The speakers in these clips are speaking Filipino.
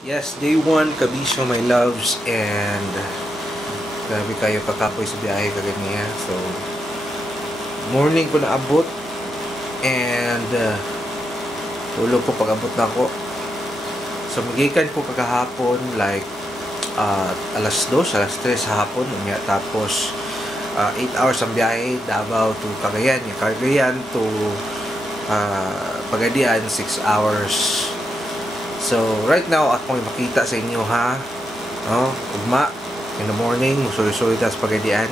Yes, day 1, kabisyo my loves, and grabe kayo kakapoy sa biyahe kaganiya. So, morning ko naabot, and tulog ko pag-abot na ko. So, magikan ko kagahapon, like, alas 2, alas 3 sa hapon, tapos 8 hours ang biyahe, Davao to Cagayan, Cagayan to Pagadian, 6 hours. So, right now, akong makita sa inyo, ha? No? Ugma, in the morning, musuloy-suloy sa Pagadian.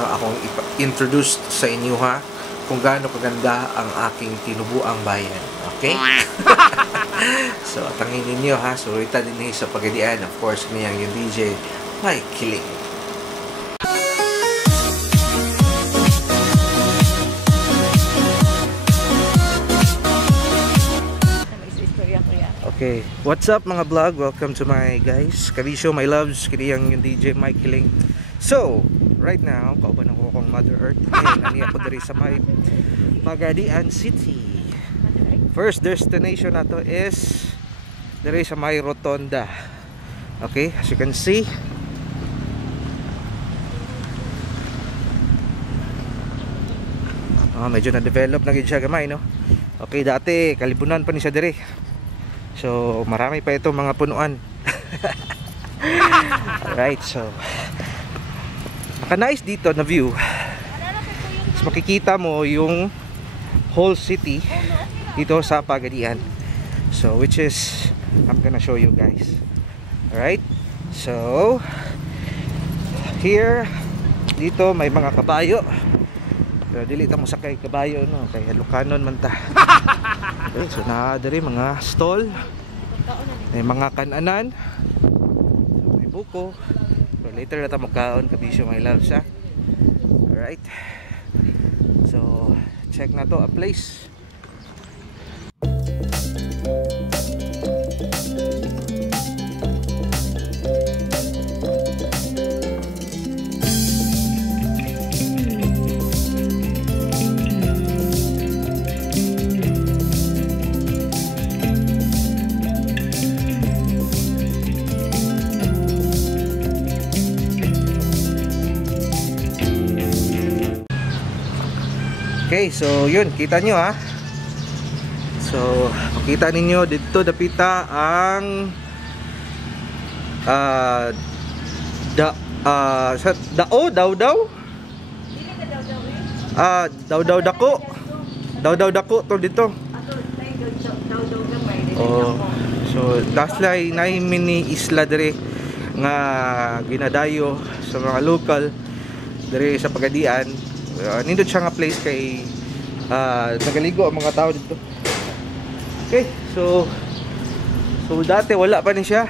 No? Akong introduce sa inyo, ha? Kung gaano kaganda ang aking tinubuang bayan. Okay? So, tangin ninyo, ha? Surita din sa Pagadian. Of course, niyang yung DJ, Mike Kiling. Okay, what's up mga vlog? Welcome to my guys Kabisyo, my loves, kiniyang yung DJ Mike Kiling. So, right now, kauban ako kong Mother Earth. And nani ako dari sa may Pagadian City. First destination na to is dari sa may Rotonda. Okay, as you can see, medyo na-develop na gid siya gamay, no? Okay, dati kalibunan pa ni siya diri. So, marami pa ito mga punuan. Alright, so naka-nice dito na view. So, makikita mo yung whole city dito sa Pagadian. So, which is I'm gonna show you guys. Alright, so here, dito may mga kabayo. Pero dili ta mo sakay kabayo, no? Kaya Lucanon man ta. Okay, so naadari mga stall, may mga kananan, so, may buko. So later na tayo magkaon, kabisyo my loves, ha? Alright, so check na to a place. Okay, so yun, kita nyo, ha. So, makita ninyo dito dapita ang daw dako. Daw dako to dito. Oh, so last line na mini isla dire nga ginadayo sa mga local dire sa Pagadian. Nindot siya nga place kay nagaligo ang mga tao dito. Okay, so dati wala pa ni siya.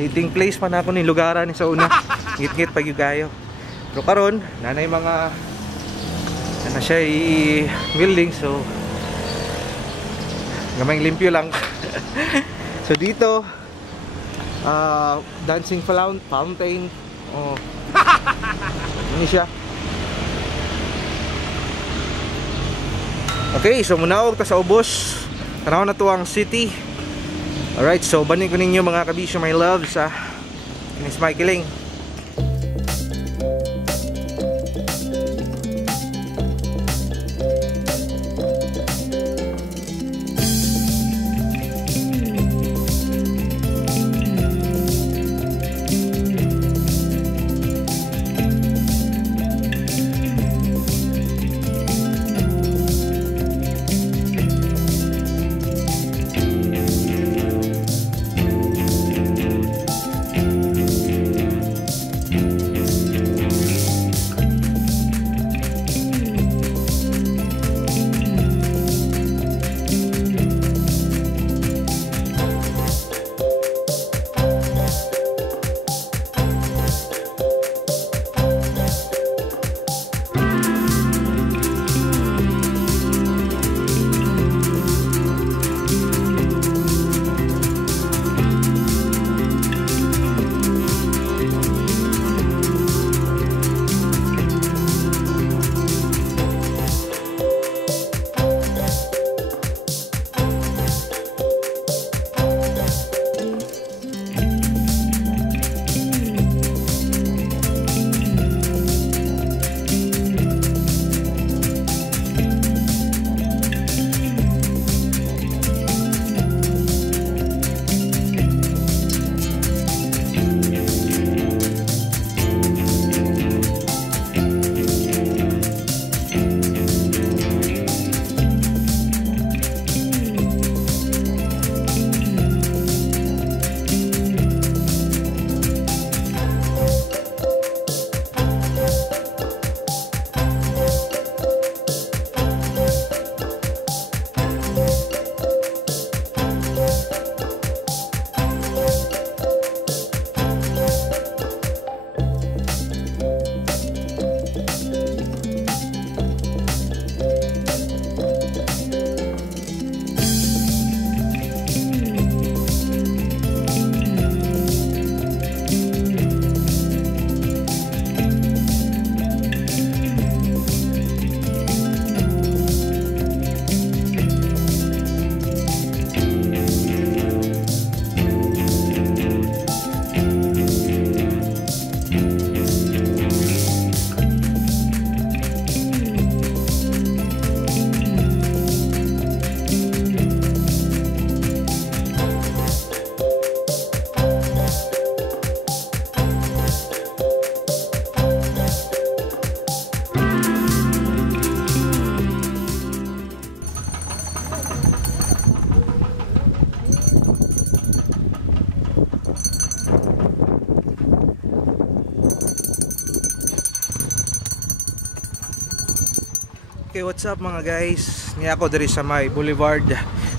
Dating place pa na ako ni lugaran ni sa una. Ngit-ngit pag yugayo. Pero karon nanay mga na siya building, so gamayng limpyo lang. So dito dancing fountain. Oh. Ini siya. Okay, so munawag ta sa ubos. Tanaw na to ang city. Alright, so banin ko ninyo mga kabisyo my loves, ha. Ini si Mike Kiling. Okay, what's up mga guys? Niya ako diri sa may Boulevard.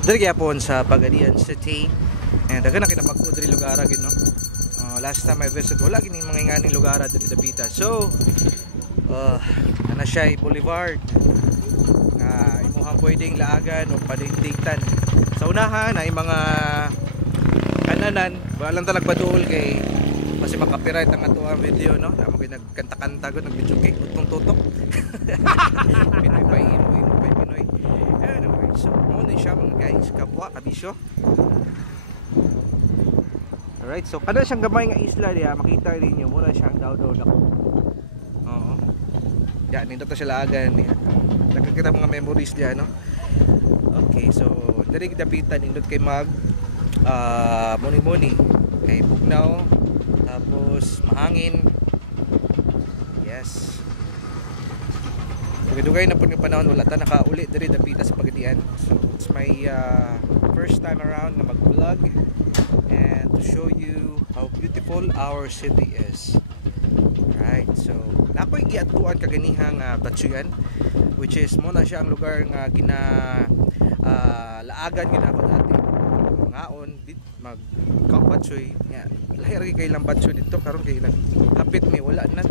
Diri gyapon sa Pagadian City. And daghan na kinapagko diri lugar gid no. Last time I visit wala gini mga nganing lugar diri dapita. So, ana siya Boulevard. Imuhang pwedeng laagan o padindigtan. Sa unahan ay mga kananan, walang talag paduol kay kasi maka-copyright ang ato ang video no. Amo gyud nagkanta-kanta gud nag-video cake utong tutok. Pinoy pa Pinoy. Anyway, so muna siya mga guys, kapwa kabisyo. Alright, so kada siyang gamay nga isla diya, makita ninyo muna siyang daw lako. Oo. Yan, nindot na sila agan niya. Nakakita mga memories diya no. Okay, so diri dapitan nindot kay mag muni-muni kay bugnaw tapos mahangin. Yes. Dugay na po yung panahon wala ta nakauli diri dapita sa Pagadian. So it's my first time around na mag-vlog and to show you how beautiful our city is. Right. So nakoy giadtuan kaganihang Batsuyan which is mo na siya ang lugar nga gina laagan gid ako dati. Ngaon mag Batsoy nga lahir kay lang Batsoy dito karon kay lang hapit mi wala na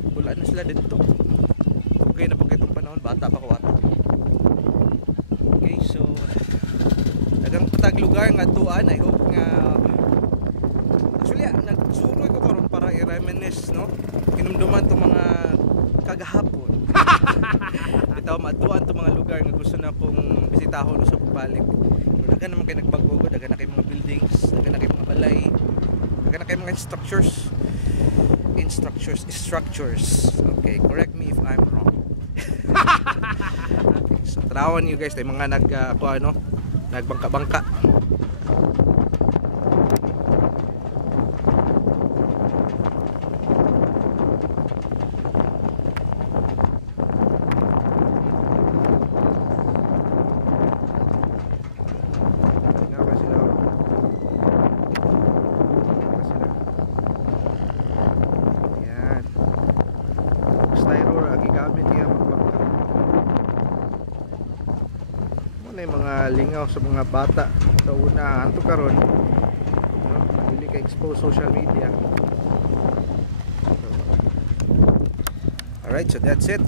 sila dito. Okay na pag itong panahon bata pa ko ato. Okay, so dagang patag lugar nga tuan I hope nga actually nagsuroy ko karon para i-reminisce no kinumduman tong mga kagahapon. Bitaw matuan tong mga lugar nga gusto na kong bisitahon sa pagbalik. Dagan naman kayo nagbago, dagan na kayo mga buildings, dagan na kayo mga balay, dagan na kayo mga structures. Okay, correct me if I'm wrong. Okay, so tarawan nyo guys, tayo mga nagbangka-bangka. Yung mga lingaw sa mga bata sa una anto karon no dili ka expose social media. Alright, so that's it.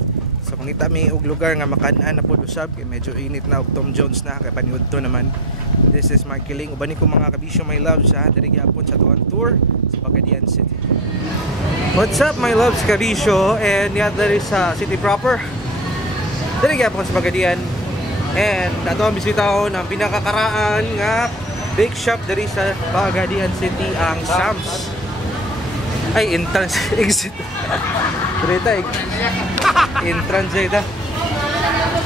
So mangita mi og lugar nga makan-an na pud usab kay medyo init na og Tom Jones na kay paniud to naman. This is Mark Kiling ubani ko mga kabisyo my loves sa diri gyapon sa tuwan tour sa Pagadian City. What's up my loves kabisyo and yeah there is city proper. Diri gyapon sa Pagadian. And ato ang bisitahon ang pinakakaraan nga bake shop diri sa Pagadian City ang Sam's. Ay entrance exit. Direta entrance ita.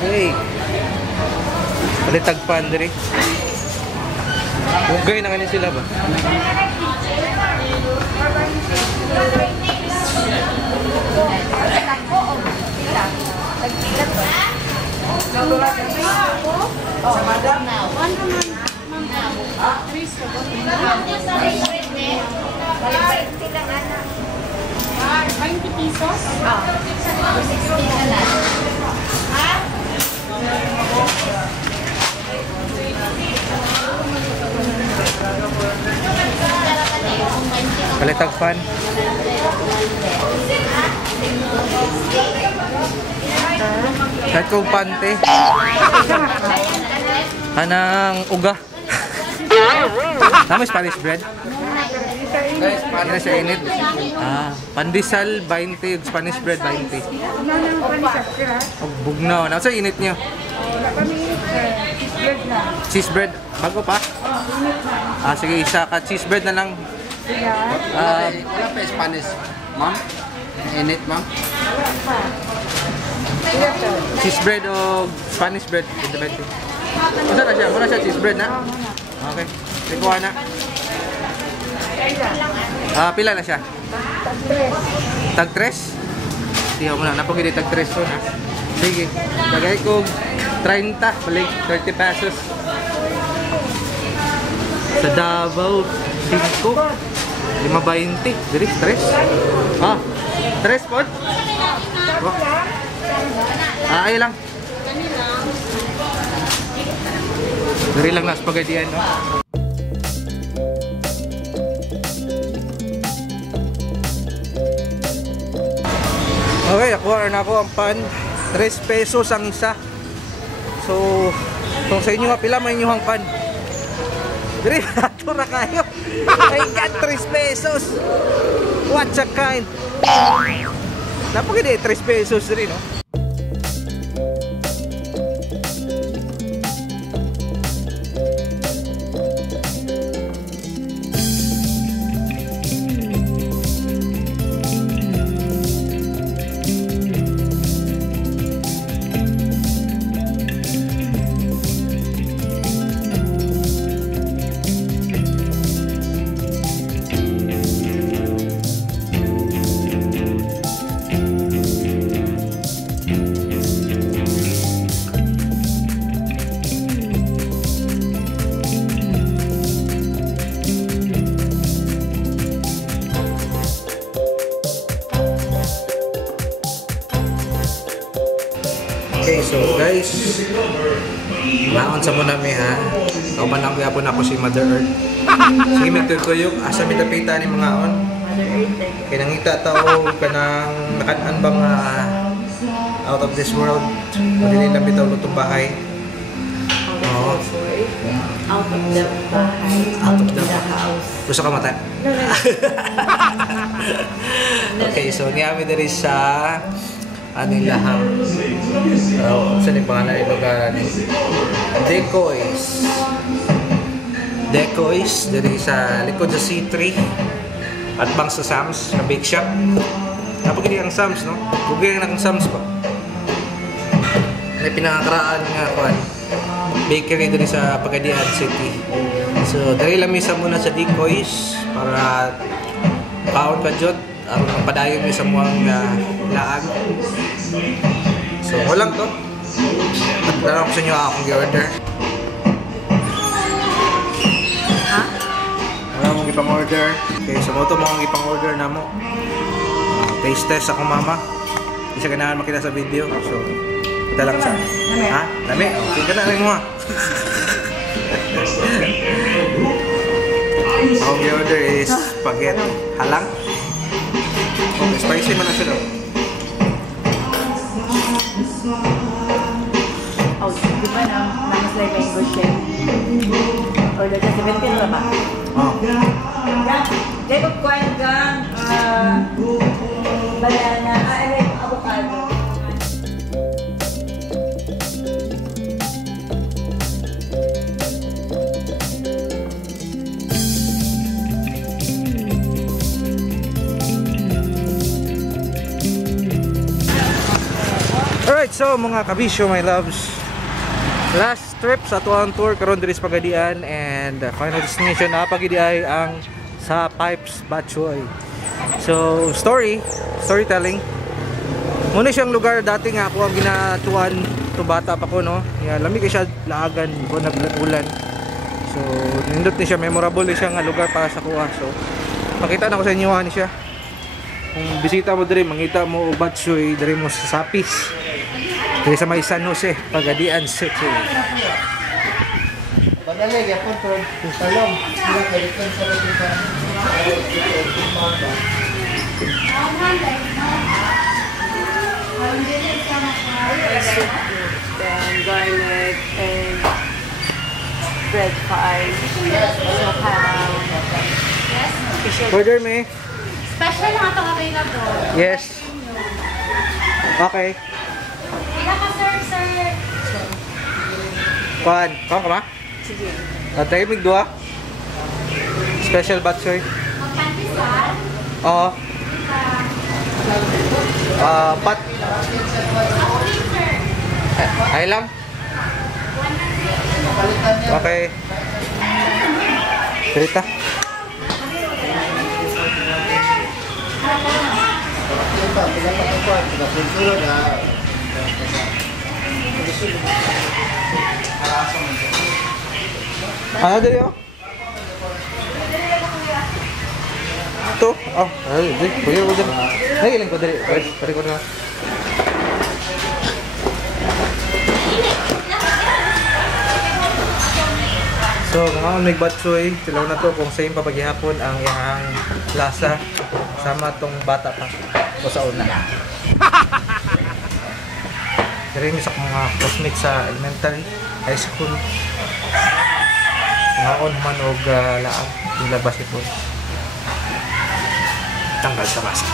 Hey. Palitag pan diri. Ugay na kanin sila ba? Palitag pan. Kahit kong pante. Anang uga. Tama Spanish bread? Ano siya init? Pandesal 20, Spanish bread 20. Og bugnaw. Ano sa init niyo? Cheese bread. Bago pa? Sige, isa ka cheese bread na lang. Wala pa Spanish, ma'am? Init, ma'am? Cheese bread o Spanish bread? Muna na siya? Muna siya cheese bread na? Okay. Ikuha na. Pila na siya? Tag 3? Tiyo mo na. Napagili tag 3 so na. Sige. Lagay ko 30. Balik 30 pesos. Sa Davao 5. 5.20. Diri 3. 3 pod? Ay lang. Dari lang na spaghettian, no? Okay, nakuha na ako ang pan. 3 pesos ang isa. So, kung sa inyo nga pila may inyong pan. Dire, ato na kayo. I got 3 pesos. What's a kind? Napaghindi, 3 pesos rin, no? Okay, so guys, maon sa muna mi ha. Kauban lang gyapon ako si Mother Earth. Sige magtutuyok asa mi dapita ni mga on. Kay nangita tao kanang nakan-an bang out of this world. Dili lang bitaw lutong bahay. Oh. Out of the bahay. Out of the house. Gusto ka mata? Okay, so niyami diri sa Anilahang. Saan yung pangalan yung lugar ni Decoys. Decoys, dito sa likod sa C3 at bang sa Sam's, na bake shop. Napagili ang Sam's, no? Bugay na ang Sam's pa. May pinakakaraan nga kuhan. Bakery dito sa Pagadian City. So, dali lang misa muna sa Decoys para kaon ka dyan. Aron padayon mi sa muang laag. So, walang to. Dala ko sa inyo akong i-order. Ha? Wala mong ipang-order. Okay, so ito mong ipang-order na mo. Taste test ako mama. Hindi siya ganahan makita sa video. So, kita lang sa... Ha? Dami? Okay ka na rin mo ha. Akong i-order is spaghetti. Halang. Okay, spicy man na siya daw. Oh, di ba na? Namas like mango shake. Order ka 17 na ba? Oh. Kaya pagkuhan ka, banana, avocado. Alright, so mga kabisyo, my loves, last trip sa tuwang tour karon diri sa Pagadian, and final destination na Pagadian ang sa Pipes Batchoy. So storytelling. Muna siyang lugar dati nga ako ang ginatuan to bata pa ko, no. Lami kay siya laagan ko nagbulan. So nindot ni siya, memorable ni siya nga lugar para sa kuha. So makita na ko sa inyo ani siya. Kung bisita mo diri, mangita mo og Batchoy diri mo sa Sapis. Diri sa may San Jose, Pagadian City. Pagdali, yapon to. Salom. Sila kalitan sa dito. And garlic and bread pie. Order me. Special lang ito available. Yes. Okay. Ilan ka, sir? Kuan ka ba? Sige. At tayo mig duha. Special Batchoy. Magpantisan. Oo. Pat. Okay, sir. Ay lang. Okay. Cerita. Ano dali oh? Ito? Oh, ay, di. Kuya ko dyan. Ay, ilang ko dali. Pari ko na. So, mga may batsoy, tilaw na to kung same papaghihapon ang iyang lasa sama tong bata pa o sa una. Diri mi sa mga classmates sa elementary, high school. Ngaon man og laag nila basketball. Tanggal sa basa.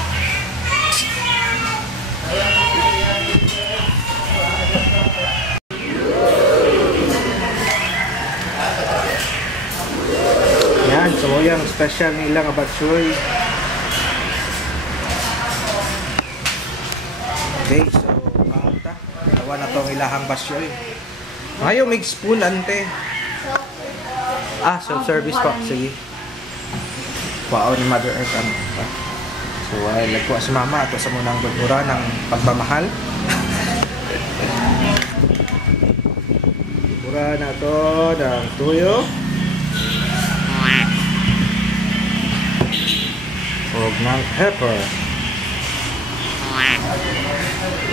Yan, so yung special nila nga batsoy. Okay, so kaunta. Tawa na tong ilahang batsoy. Ngayon, may spoon, ante. Self-service pa. Sige. Wow, ni Mother Earth. Ano pa. So, lagkuha si Mama. Ito sa munang gultura ng pagmamahal. Gultura na to ng tuyo. Huwag ng pepper.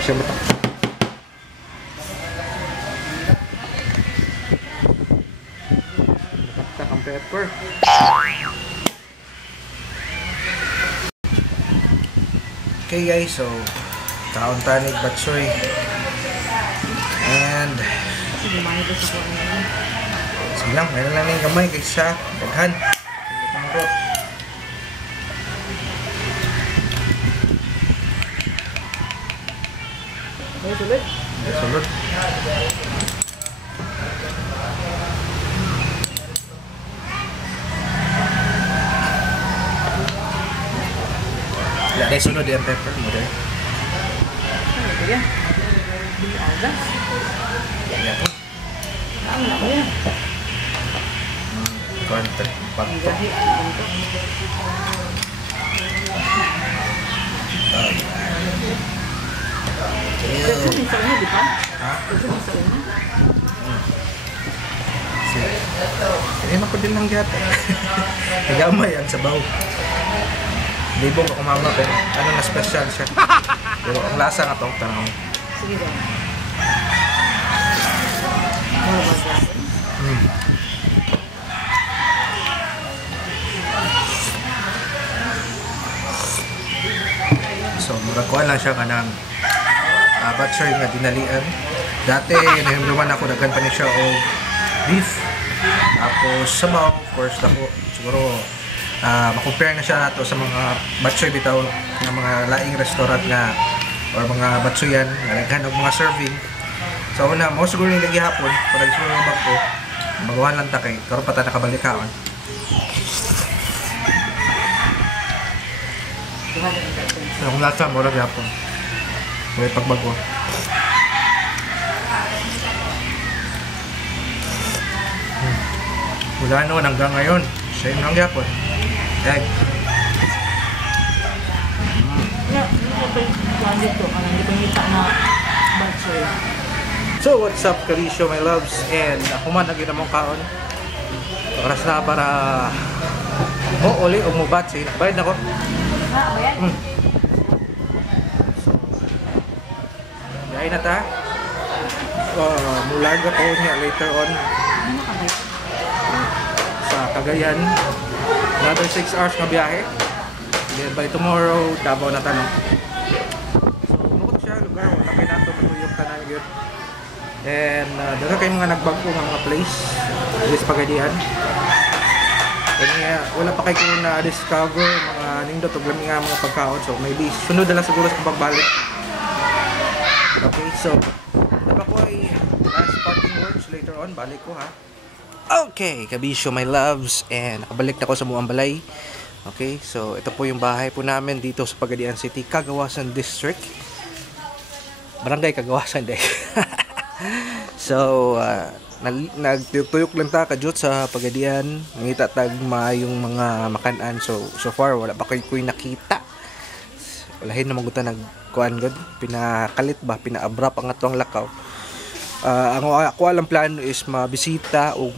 Isa mo ito. Nakaktak ang pepper. Okay guys, so kauntanig batsoy. And sige lang, mayroon lang yung gamay kaysa daghan. Sulod. Sulod. Ada sunod yung pepper mo deh. Ano yan? Di aga. Ya po. Ano ba yan? Kontre. Pagto. Ito din sa una, di ba? Ha? Ito din sa una. Sige. Mo ko din lang gata. Nagamay ang sabaw. Libong ako mama pero ano na special siya. Pero ang lasa nga tong tanong. Sige ba? Ano ba siya? So, murakuan lang siya kanang batsoy nga dinalian. Dati, nahimluman ako, daghan pa ni siya o beef. Tapos, sabaw, of course, ako, siguro, makompare na siya nato sa mga batsoy bitaw ng mga laing restaurant nga or mga batsoyan nga daghan og mga serving. So, una, mo siguro yung gihapon, pag nagsulo ng bag ko, magawan lang ta kay, karon pa ta nakabalikaon. So, kung lasa, mura gihapon. May pagbago. Mula noon hanggang ngayon, same lang gihapon. Egg. So, what's up, Karisyo, my loves? And ako man, naging namang kaon. Oras na para uli o mubatsi. Bayad na ko. Yain na ta. Mulaga po niya later on sa Cagayan. Another 6 hours na biyahe. Then by tomorrow, Davao na tanong. So, bukod siya, lugar, wala kayo nato, matuyok ka na yun. And, dala kayo mga nagbagpo ng mga place. Dito sa Pagadian. Kaya, wala pa kayo na-discover mga nindot o gami nga mga pagkaon. So, maybe, sunod na lang siguro sa pagbalik. Okay, so, diba ko ay last parting words later on, balik ko ha. Okay, Kabisyo, my loves, and nakabalik na ako sa Muang Balay. Okay, so ito po yung bahay po namin dito sa Pagadian City, Cagawasan District. Barangay Cagawasan din. So, nagtuyok lang ta kadyot sa Pagadian. Ngita tag maayong mga makanan. So far, wala pa kayo nakita. Walahin naman guta nagkuhan gud. Pinakalit ba, pinaabrap ang atong lakaw. Ang ako alang plano is mabisita o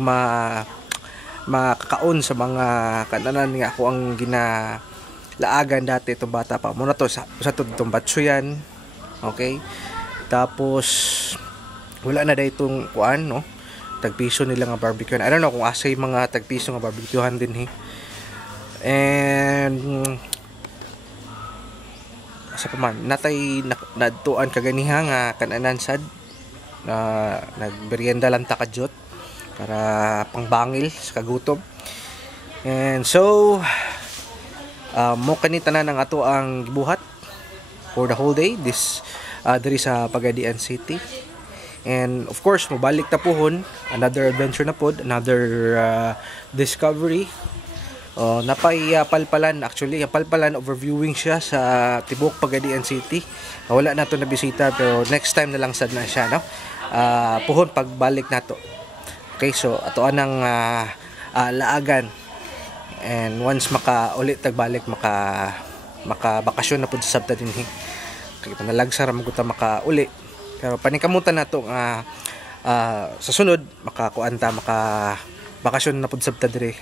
makakaon sa mga kananan nga ako ang ginalaagan dati itong bata pa. Muna to sa itong batsuyan. Okay? Tapos wala na dahil itong kuan, no? tagpiso nila nga barbecue. I don't know kung asay mga tagpiso nga barbecuehan din and asa pa man natay nadtuan kaganiha nga kananan sad nagberyenda lang ta kadyot para pangbangil sa kagutom. And so mo kanita na ng ato ang gibuhat for the whole day this diri sa Pagadian City. And of course mobalik ta pohon, another adventure na pod, another discovery. Napay palpalan, actually palpalan overviewing siya sa tibok Pagadian City. Wala na to na bisita pero next time na lang sad na siya, no? Pohon pagbalik nato. Okay, so ato anang laagan. And once ulit tagbalik maka bakasyon na pud sa sabta dinhi. Kay panalagsa ra magud ta maka-uli. Pero panikamutan nato sa sunod makakuanta bakasyon na pud sabta diri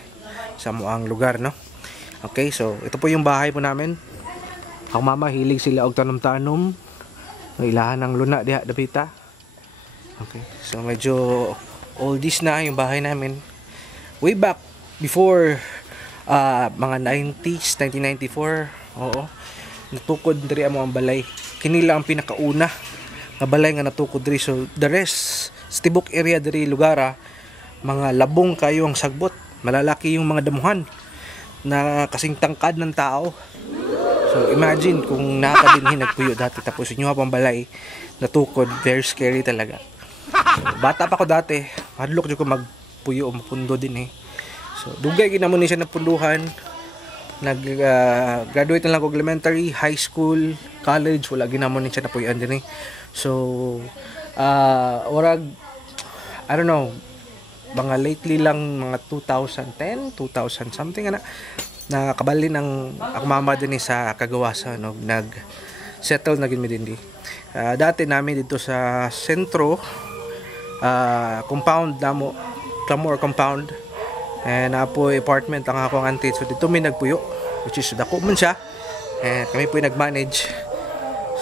sa moang lugar, no? Okay, so ito po yung bahay po namin. Ang mama hilig sila og tanom-tanom. May ilahan ng luna diha dapita. Okay, so medyo oldies na yung bahay namin. Way back before mga 90s, 1994. Oo. Natukod diri ang mga balay. Kini lang ang pinakauna nga balay nga natukod diri. So the rest sa tibok area diri lugara mga labong kayo ang sagbot. Malalaki yung mga damuhan na kasing tangkad ng tao. So imagine kung nakadinhin nagpuyo dati tapos inyo pang balay natukod, very scary talaga. So, bata pa ko dati, hadlok jud ko magpuyo o mapundo din So dugay ginamon ni siya napunduhan. Graduate na lang ko elementary, high school, college, wala ginamon ni siya napuyan din So orag I don't know, mga lately lang, mga 2010, 2000 something na kabali ng ako mama din sa Kagawasan, no? Nag-settle na gid mi din di. Dati namin dito sa sentro, compound namo, Clamor compound, and apo apartment ang akong auntie. So dito mi nagpuyo, which is dako man siya, and kami po nag-manage.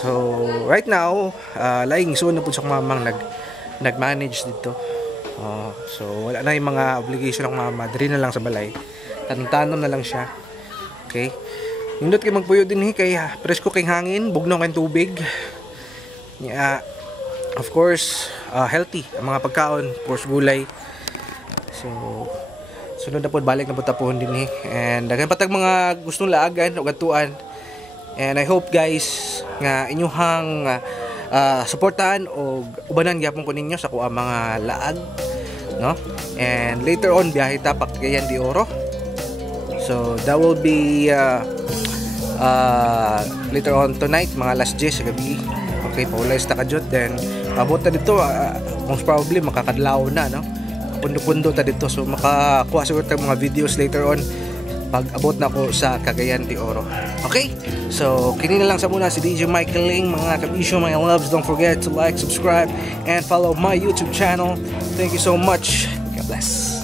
So right now, laing soon na po sa mamang nag-manage dito. So wala na yung mga obligation ng mama, diri na lang sa balay, tanom na lang siya. Okay, nindot kay magpuyo din kay presko kay hangin, bugnaw kay tubig. Of course healthy ang mga pagkaon, of course gulay. So sunod na po balik na po tapon din and daghan patag mga gustong laagan o gatuan. And I hope guys nga inyuhang suportahan o ubanan gyapon ko ninyo sa kuha mga laag, no? And later on biyahe ta pa Cagayan de Oro. So that will be later on tonight, mga alas 10 sa gabi. Okay, paulayas ta kadyot, then abot ta dito, most probably makakadlaw na, no? Pundo-pundo ta dito, so makakuha siguro tayong mga videos later on pag abot na ko sa Cagayan de Oro. Okay? So, kini na lang sa muna si DJ Michael Ling, mga kabisyo, mga loves. Don't forget to like, subscribe, and follow my YouTube channel. Thank you so much. God bless.